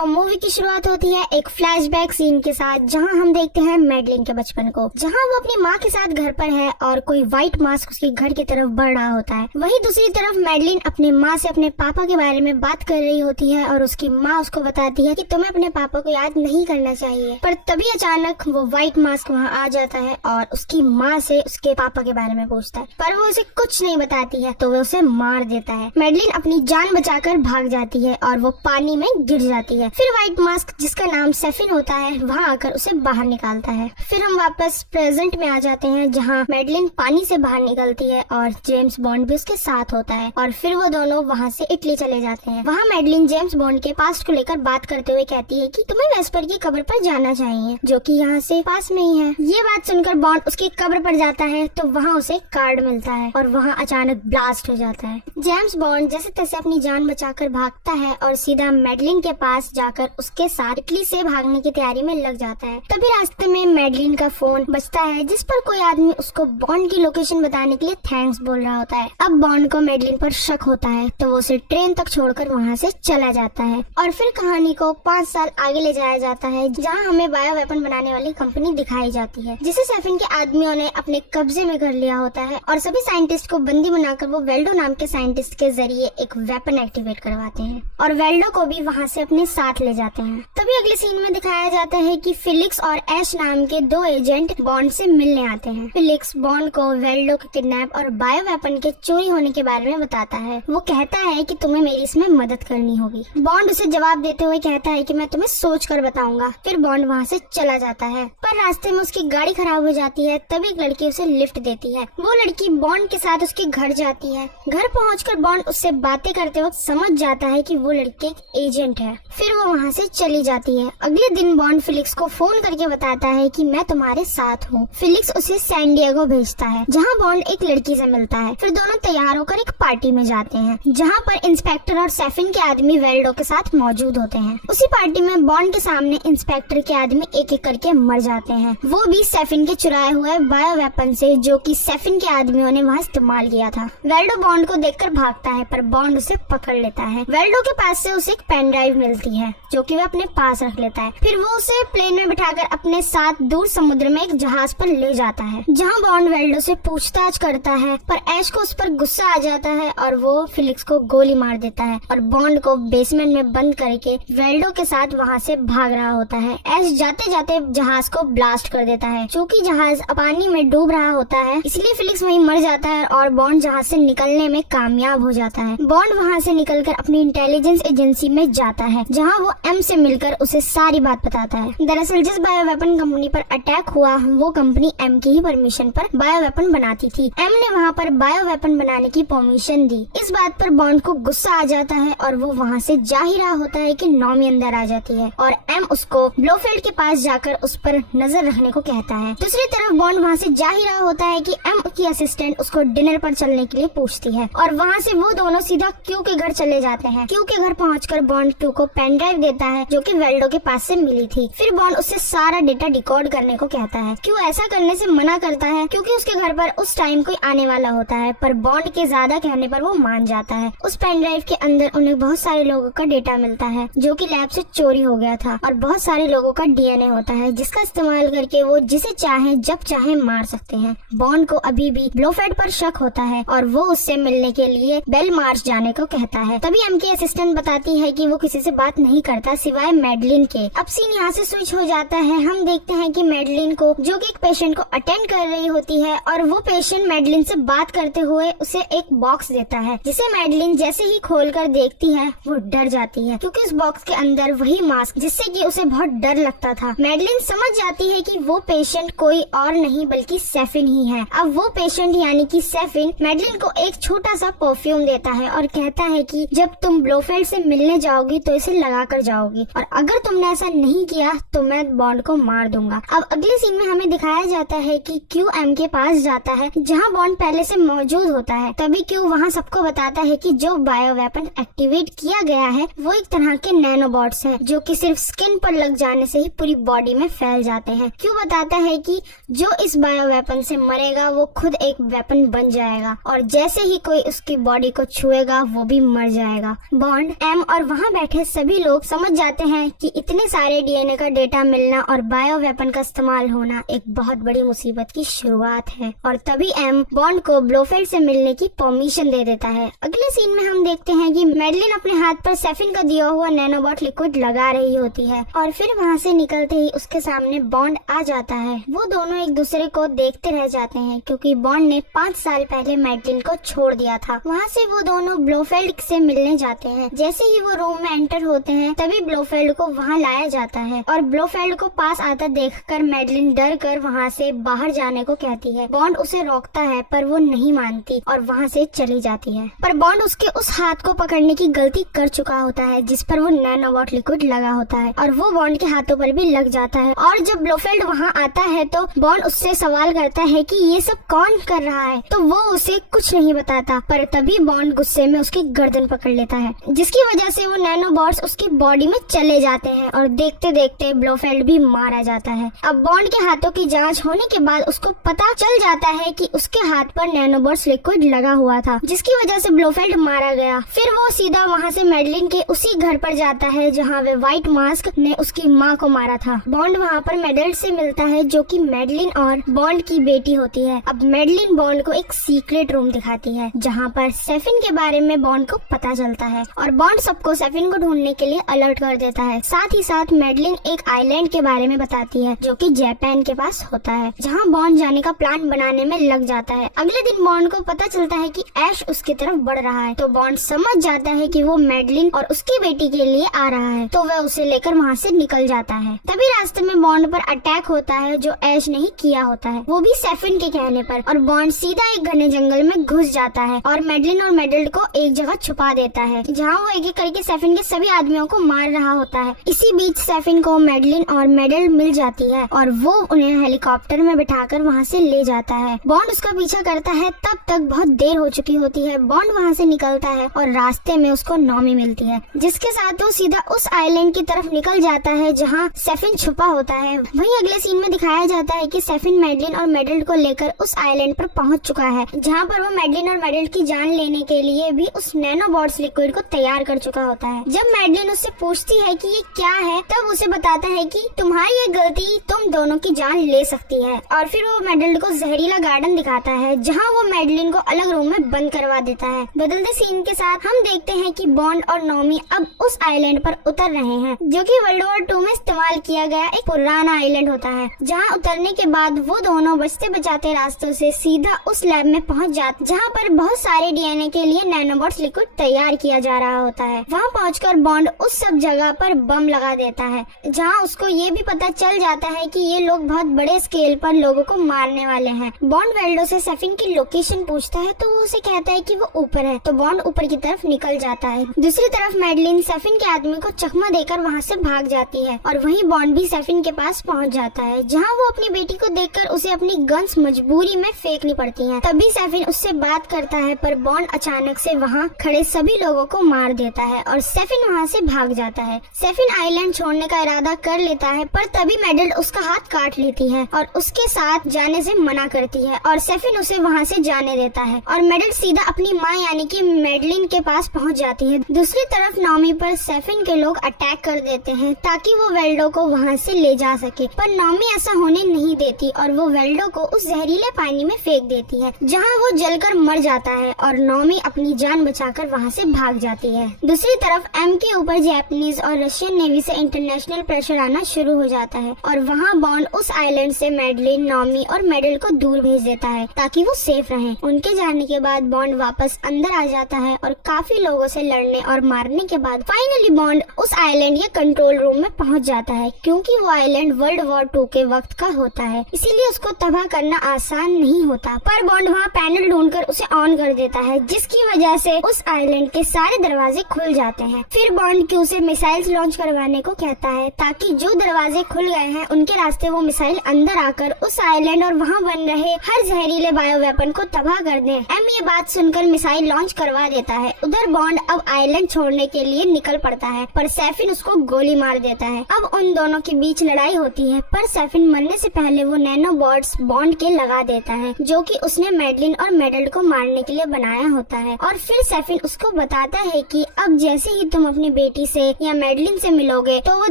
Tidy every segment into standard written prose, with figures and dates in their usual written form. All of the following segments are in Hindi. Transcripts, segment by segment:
तो मूवी की शुरुआत होती है एक फ्लैशबैक सीन के साथ, जहां हम देखते हैं मैडलिन के बचपन को, जहां वो अपनी माँ के साथ घर पर है और कोई व्हाइट मास्क उसके घर की तरफ बढ़ रहा होता है। वहीं दूसरी तरफ मैडलिन अपनी माँ से अपने पापा के बारे में बात कर रही होती है और उसकी माँ उसको बताती है कि तुम्हें अपने पापा को याद नहीं करना चाहिए। पर तभी अचानक वो व्हाइट मास्क वहाँ आ जाता है और उसकी माँ से उसके पापा के बारे में पूछता है, पर वो उसे कुछ नहीं बताती है तो वो उसे मार देता है। मैडलिन अपनी जान बचाकर भाग जाती है और वो पानी में गिर जाती है। फिर व्हाइट मास्क, जिसका नाम सेफिन होता है, वहाँ आकर उसे बाहर निकालता है। फिर हम वापस प्रेजेंट में आ जाते हैं, जहाँ मैडलिन पानी से बाहर निकलती है और जेम्स बॉन्ड भी उसके साथ होता है और फिर वो दोनों वहाँ से इटली चले जाते हैं। वहाँ मैडलिन जेम्स बॉन्ड के पास्ट को लेकर बात करते हुए कहती है कि तुम्हें वेस्पर की कब्र पर जाना चाहिए, जो कि यहाँ से पास में ही है। ये बात सुनकर बॉन्ड उसकी कब्र पर जाता है तो वहाँ उसे कार्ड मिलता है और वहाँ अचानक ब्लास्ट हो जाता है। जेम्स बॉन्ड जैसे तैसे अपनी जान बचाकर भागता है और सीधा मैडलिन के पास जाकर उसके साथ इटली से भागने की तैयारी में लग जाता है। तभी रास्ते में मैडलिन का फोन बजता है, जिस पर कोई आदमी उसको बॉन्ड की लोकेशन बताने के लिए थैंक्स बोल रहा होता है। अब बॉन्ड को मैडलिन पर शक होता है तो वो उसे ट्रेन तक छोड़कर वहाँ से चला जाता है और फिर कहानी को 5 साल आगे ले जाया जाता है, जहाँ हमें बायो वेपन बनाने वाली कंपनी दिखाई जाती है, जिसे सेफिन के आदमियों ने अपने कब्जे में कर लिया होता है और सभी साइंटिस्ट को बंदी बनाकर वो वेल्डो नाम के साइंटिस्ट के जरिए एक वेपन एक्टिवेट करवाते हैं और वेल्डो को भी वहाँ से अपने साथ ले जाते हैं। तभी अगले सीन में दिखाया जाता है कि फिलिक्स और ऐश नाम के 2 एजेंट बॉन्ड से मिलने आते हैं। फिलिक्स बॉन्ड को वेल्डो के किडनैप और बायो वेपन के चोरी होने के बारे में बताता है। वो कहता है कि तुम्हें मेरी इसमें मदद करनी होगी। बॉन्ड उसे जवाब देते हुए कहता है कि मैं तुम्हें सोच कर बताऊंगा। फिर बॉन्ड वहाँ से चला जाता है, पर रास्ते में उसकी गाड़ी खराब हो जाती है। तभी एक लड़की उसे लिफ्ट देती है। वो लड़की बॉन्ड के साथ उसके घर जाती है। घर पहुंचकर बॉन्ड उससे बातें करते वक्त समझ जाता है कि वो लड़की एक एजेंट है। फिर वो वहाँ से चली जाती है। अगले दिन बॉन्ड फिलिक्स को फोन करके बताता है कि मैं तुम्हारे साथ हूँ। फिलिक्स उसे सैन डिएगो भेजता है, जहाँ बॉन्ड एक लड़की से मिलता है। फिर दोनों तैयार होकर एक पार्टी में जाते हैं, जहाँ पर इंस्पेक्टर और सेफिन के आदमी वेल्डो के साथ मौजूद होते हैं। उसी पार्टी में बॉन्ड के सामने इंस्पेक्टर के आदमी एक एक करके मर जाते हैं, वो भी सेफिन के चुराए हुए बायो वेपन से, जो कि सेफिन के आदमियों ने वहाँ इस्तेमाल किया था। वेल्डो बॉन्ड को देखकर भागता है, पर बॉन्ड उसे पकड़ लेता है। वेल्डो के पास से उसे एक पेन ड्राइव मिलती है, जो कि वह अपने पास रख लेता है। फिर वो उसे प्लेन में बिठाकर अपने साथ दूर समुद्र में एक जहाज पर ले जाता है, जहाँ बॉन्ड वेल्डो से पूछताछ करता है, पर ऐश को उस पर गुस्सा आ जाता है और वो फिलिक्स को गोली मार देता है और बॉन्ड को बेसमेंट में बंद करके वेल्डो के साथ वहाँ से भाग रहा होता है। ऐश जाते जाते जहाज को ब्लास्ट कर देता है। चूँकि जहाज पानी में डूब रहा होता है, इसलिए फिलिक्स वहीं मर जाता है और बॉन्ड जहाज से निकलने में कामयाब हो जाता है। बॉन्ड वहाँ से निकलकर अपनी इंटेलिजेंस एजेंसी में जाता है, जहाँ वो एम से मिलकर उसे सारी बात बताता है। दरअसल जिस बायो वेपन कंपनी पर अटैक हुआ, वो कंपनी एम की ही परमिशन पर बायो वेपन बनाती थी। एम ने वहाँ पर बायो वेपन बनाने की परमिशन दी। इस बात पर बॉन्ड को गुस्सा आ जाता है और वो वहाँ से जा ही रहा होता है कि नॉमी अंदर आ जाती है और एम उसको ब्लोफेल्ड के पास जाकर उस पर नजर रखने को कहता है। दूसरी तरफ बॉन्ड वहाँ से जा ही रहा होता है कि एम की असिस्टेंट उसको डिनर पर चलने के लिए पूछती है और वहाँ से वो दोनों सीधा क्यू के घर चले जाते हैं। क्यू के घर पहुंचकर बॉन्ड क्यू को पेन ड्राइव देता है, जो कि वेल्डो के पास से मिली थी। फिर बॉन्ड उससे सारा डेटा डिकोड करने को कहता है। क्यू ऐसा करने से मना करता है, क्योंकि उसके घर पर उस टाइम कोई आने वाला होता है, पर बॉन्ड के ज्यादा कहने पर वो मान जाता है। उस पेन ड्राइव के अंदर उन्हें बहुत सारे लोगों का डेटा मिलता है, जो कि लैब से चोरी हो गया था, और बहुत सारे लोगों का डीएनए होता है, जिसका इस्तेमाल करके वो जिसे चाहे जब चाहे मार सकते हैं। बॉन्ड को अभी भी ब्लोफेल्ड पर शक होता है और वो उससे मिलने के लिए बेल मार्च जाने को कहता है। तभी एम की असिस्टेंट बताती है कि वो किसी से बात नहीं करता सिवाय मैडलिन के। अब सीन यहाँ से स्विच हो जाता है। हम देखते हैं कि मैडलिन को, जो कि एक पेशेंट को अटेंड कर रही होती है, और वो पेशेंट मैडलिन से बात करते हुए उसे एक बॉक्स देता है, जिसे मैडलिन जैसे ही खोलकर देखती है वो डर जाती है, क्योंकि उस बॉक्स के अंदर वही मास्क जिससे कि उसे बहुत डर लगता था। मैडलिन समझ जाती है कि वो पेशेंट कोई और नहीं बल्कि सेफिन ही है। अब वो पेशेंट यानी कि सेफिन मैडलिन को एक छोटा सा परफ्यूम देता है और कहता है कि जब तुम ब्लोफेल्ड से मिलने जाओगी तो इसे लगा कर जाओगी, और अगर तुमने ऐसा नहीं किया तो मैं बॉन्ड को मार दूंगा। अब अगले सीन में हमें दिखाया जाता है कि क्यू एम के पास जाता है, जहाँ बॉन्ड पहले से मौजूद होता है। तभी क्यू वहाँ सबको बताता है कि जो बायो वेपन एक्टिवेट किया गया है वो एक तरह के नैनोबॉट्स हैं, जो कि सिर्फ स्किन पर लग जाने से ही पूरी बॉडी में फैल जाते हैं। क्यू बताता है कि जो इस बायो वेपन से मरेगा वो खुद एक वेपन बन जाएगा, और जैसे ही कोई उसकी बॉडी को छुएगा वो भी मर जाएगा। बॉन्ड, एम और वहाँ बैठे सभी लोग समझ जाते हैं कि इतने सारे डीएनए का डेटा मिलना और बायो वेपन का इस्तेमाल होना एक बहुत बड़ी मुसीबत की शुरुआत है, और तभी एम बॉन्ड को ब्लोफेल्ड से मिलने की परमिशन दे देता है। अगले सीन में हम देखते हैं कि मैडलिन अपने हाथ पर सेफिन का दिया हुआ नैनोबॉट लिक्विड लगा रही होती है, और फिर वहाँ से निकलते ही उसके सामने बॉन्ड आ जाता है। वो दोनों एक दूसरे को देखते रह जाते हैं क्योंकि बॉन्ड ने 5 साल पहले मैडलिन को छोड़ दिया था। वहाँ से वो दोनों ब्लोफेल्ड से मिलने जाते हैं। जैसे ही वो रूम में एंटर होते हैं तभी ब्लोफेल्ड को वहाँ लाया जाता है, और ब्लोफेल्ड को पास आता देखकर मैडलिन डर कर वहाँ से बाहर जाने को कहती है। बॉन्ड उसे रोकता है पर वो नहीं मानती और वहाँ से चली जाती है। पर बॉन्ड उसके उस हाथ को पकड़ने की गलती कर चुका होता है जिस पर वो नैनोबॉट लिक्विड लगा होता है, और वो बॉन्ड के हाथों पर भी लग जाता है। और जब ब्लोफेल्ड वहाँ आता है तो बॉन्ड उससे सवाल करता है कि ये सब कौन कर रहा है, तो वो उसे कुछ नहीं बताता। पर तभी बॉन्ड गुस्से में उसकी गर्दन पकड़ लेता है, जिसकी वजह से वो नैनोबॉट्स उसकी बॉडी में चले जाते हैं और देखते देखते ब्लोफेल्ड भी मारा जाता है। अब बॉन्ड के हाथों की जांच होने के बाद उसको पता चल जाता है कि उसके हाथ पर नैनोबॉट्स लिक्विड लगा हुआ था, जिसकी वजह से ब्लोफेल्ड मारा गया। फिर वो सीधा वहाँ से मैडलिन के उसी घर पर जाता है जहाँ वे व्हाइट मास्क ने उसकी माँ को मारा था। बॉन्ड वहाँ पर मेडल से मिलता है जो कि मैडलिन और बॉन्ड की बेटी होती है। अब मैडलिन बॉन्ड को एक सीक्रेट रूम दिखाती है जहाँ पर सेफिन के बारे में बॉन्ड को पता चलता है, और बॉन्ड सबको सेफिन को ढूंढने के लिए अलर्ट कर देता है। साथ ही साथ मैडलिन एक आइलैंड के बारे में बताती है जो कि जापान के पास होता है, जहाँ बॉन्ड जाने का प्लान बनाने में लग जाता है। अगले दिन बॉन्ड को पता चलता है कि ऐश उसकी तरफ बढ़ रहा है, तो बॉन्ड समझ जाता है कि वो मैडलिन और उसकी बेटी के लिए आ रहा है, तो वह उसे लेकर वहाँ से निकल जाता है। तभी रास्ते में बॉन्ड पर अटैक होता है जो ऐश ने ही किया होता है, वो भी सेफिन के कहने पर, और बॉन्ड सीधा एक घने जंगल में घुस जाता है और मैडलिन और मेडल को एक जगह छुपा देता है जहाँ वो एक एक करके सेफिन के सभी आदमियों को मार रहा होता है। इसी बीच सेफिन को मैडलिन और मेडल मिल जाती है और वो उन्हें हेलीकॉप्टर में बिठाकर वहाँ से ले जाता है। बॉन्ड उसका पीछा करता है, तब तक बहुत देर हो चुकी होती है। बॉन्ड वहाँ से निकलता है और रास्ते में उसको नॉमी मिलती है, जिसके साथ वो सीधा उस आइलैंड की तरफ निकल जाता है जहाँ सेफिन छुपा होता है। वहीं अगले सीन में दिखाया जाता है कि सेफिन मैडलिन और मेडल को लेकर उस आइलैंड पर पहुँच चुका है, जहाँ पर वो मैडलिन और मेडल की जान लेने के लिए भी उस नैनोबॉट्स लिक्विड को तैयार कर चुका होता है। जब मैडलिन उससे पूछती है कि ये क्या है, तब उसे बताता है कि तुम्हारी ये गलती तुम दोनों की जान ले सकती है, और फिर वो मेडल को जहरीला गार्डन दिखाता है जहाँ वो मैडलिन को अलग रूम में बंद करवा देता है। बदलते सीन के साथ हम देखते हैं कि बॉन्ड और नॉमी अब उस आइलैंड पर उतर रहे हैं, जो कि वर्ल्ड वॉर 2 में इस्तेमाल किया गया एक पुराना आइलैंड होता है, जहाँ उतरने के बाद वो दोनों बचते बचाते रास्तों से सीधा उस लैब में पहुँच जाते जहाँ पर बहुत सारे डीएनए के लिए नैनोबॉट्स लिक्विड तैयार किया जा रहा होता है। वहाँ पहुंचकर बॉन्ड उस सब जगह पर बम लगा देता है, जहाँ उसको ये भी पता चल जाता है कि ये लोग बहुत बड़े स्केल पर लोगों को मारने वाले हैं। बॉन्ड वेल्डो से सेफिन की लोकेशन पूछता है तो वो उसे कहता है कि वो ऊपर है, तो बॉन्ड ऊपर की तरफ निकल जाता है। दूसरी तरफ मैडलिन सेफिन के आदमी को चकमा देकर वहाँ से भाग जाती है, और वहीं बॉन्ड भी सेफिन के पास पहुँच जाता है, जहाँ वो अपनी बेटी को देखकर उसे अपनी गन्स मजबूरी में फेंकनी पड़ती हैं। तभी सेफिन उससे बात करता है, पर बॉन्ड अचानक से वहाँ खड़े सभी लोगों को मार देता है और सेफिन वहाँ से भाग जाता है। सेफिन आइलैंड छोड़ने का इरादा कर लेता है, पर तभी मेडल उसका हाथ काट लेती है और उसके साथ जाने से मना करती है, और सेफिन उसे वहाँ से जाने देता है, और मेडल सीधा अपनी माँ यानी कि मैडलिन के पास पहुँच जाती है। दूसरी तरफ नॉमी पर सेफिन के लोग अटैक कर देते हैं ताकि वो वेल्डो को वहाँ से ले जा सके, पर नॉमी ऐसा होने नहीं देती और वो वेल्डो को उस जहरीले पानी में फेंक देती है, जहाँ वो जलकर मर जाता है, और नॉमी अपनी जान बचाकर वहाँ से भाग जाती है। दूसरी तरफ एम के ऊपर जापानीज और रशियन नेवी से इंटरनेशनल प्रेशर आना शुरू हो जाता है, और वहाँ बॉन्ड उस आइलैंड से मैडलिन, नॉमी और मेडल को दूर भेज देता है ताकि वो सेफ रहें। उनके जाने के बाद बॉन्ड वापस अंदर आ जाता है और काफी लोगों से लड़ने और मारने के बाद फाइनली बॉन्ड उस आइलैंड के कंट्रोल रूम में पहुँच जाता है, क्योंकि वो आइलैंड वर्ल्ड वॉर 2 के वक्त का होता है, इसीलिए उसको तबाह करना आसान नहीं होता। पर बॉन्ड वहाँ पैनल ढूंढकर उसे ऑन कर देता है, जिसकी वजह से उस आइलैंड के सारे दरवाजे खुल जाते हैं। फिर बॉन्ड की उसे मिसाइल्स लॉन्च करवाने को कहता है ताकि जो दरवाजे खुल गए हैं उनके रास्ते वो मिसाइल अंदर आकर उस आइलैंड और वहाँ बन रहे हर जहरीले बायो वेपन को तबाह कर दें। एम ये बात सुनकर मिसाइल लॉन्च करवा देता है। उधर बॉन्ड अब आइलैंड छोड़ने के लिए निकल पड़ता है, पर सेफिन उसको गोली मार देता है। अब उन दोनों के बीच लड़ाई होती है, पर सेफिन मरने से पहले वो नैनोबॉट्स बॉन्ड के लगा देता है, जो कि उसने मैडलिन और मेडल को मारने के लिए बनाया होता है। और फिर सेफिन उसको बताता है कि अब जैसे ही तुम अपनी बेटी बेटी से या मैडलिन से मिलोगे तो वो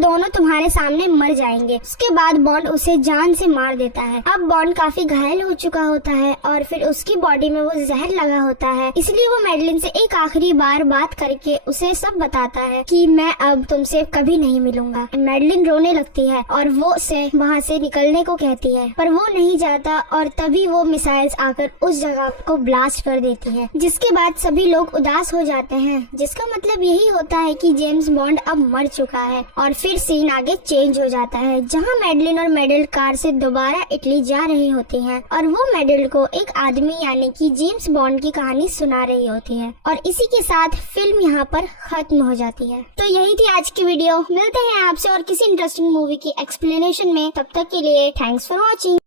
दोनों तुम्हारे सामने मर जाएंगे। उसके बाद बॉन्ड उसे जान से मार देता है। अब बॉन्ड काफी घायल हो चुका होता है और फिर उसकी बॉडी में वो जहर लगा होता है, इसलिए वो मैडलिन से एक आखिरी बार बात करके उसे सब बताता है कि मैं अब तुमसे कभी नहीं मिलूंगा। मैडलिन रोने लगती है और वो उसे वहाँ से निकलने को कहती है, पर वो नहीं जाता और तभी वो मिसाइल्स आकर उस जगह को ब्लास्ट कर देती है, जिसके बाद सभी लोग उदास हो जाते हैं, जिसका मतलब यही होता है कि जेम्स बॉन्ड अब मर चुका है। और फिर सीन आगे चेंज हो जाता है, जहाँ मैडलिन और मेडल कार से दोबारा इटली जा रही होती हैं और वो मेडल को एक आदमी यानी कि जेम्स बॉन्ड की कहानी सुना रही होती है। और इसी के साथ फिल्म यहाँ पर खत्म हो जाती है। तो यही थी आज की वीडियो। मिलते हैं आपसे और किसी इंटरेस्टिंग मूवी की एक्सप्लेनेशन में। तब तक के लिए थैंक्स फॉर वॉचिंग।